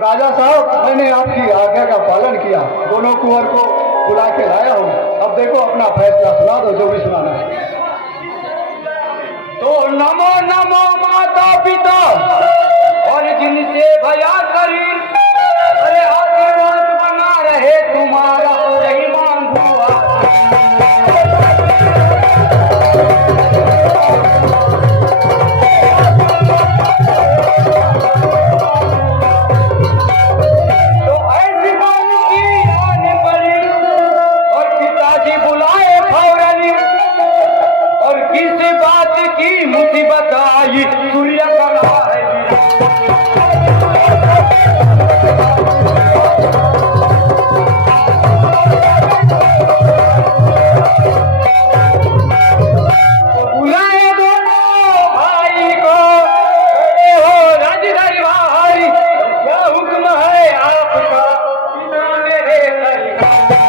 राजा साहब, मैंने आपकी आज्ञा का पालन किया, दोनों कुंवर को बुला के लाया हूँ। अब देखो अपना फैसला सुना दो, जो भी सुनाना है। तो नमो नमो माता पिता और जिनसे भया करी, अरे आशीर्वाद बना रहे तुम्हारा, यही मांगू। तो ऐसी बात की आने पड़ी और पिताजी बुलाए फौरन, और किसी बात की मुसीबत आई, सूर्य कला है। बुलाए दोनों भाई को, अरे हो राजधानी भाई, क्या हुक्म है आपका, बिना मेरे सरकार।